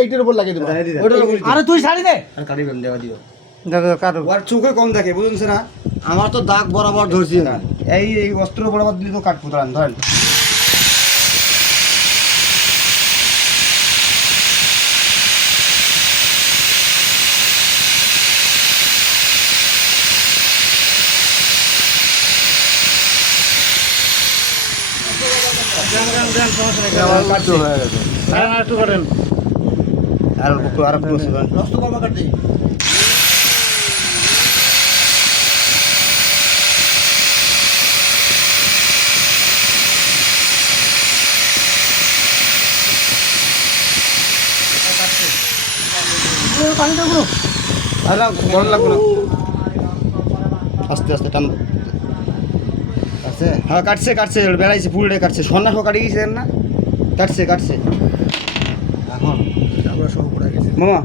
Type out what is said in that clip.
এইটার উপর লাগিয়ে দেবো। আরে তুই শাড়ি দে চোখে কম দেখে বুঝুন না। আমার তো দাগ বরাবর ধরছি না, এই অস্ত্র বরাবর দিলে তো কাটবো। ধরেন আস্তে আস্তে টান। হ্যাঁ কাটছে কাটছে, বেড়াইছে পুরোটাই কাটছে। সন্না সহ কাটি গেছে না, কাটছে এখন মামা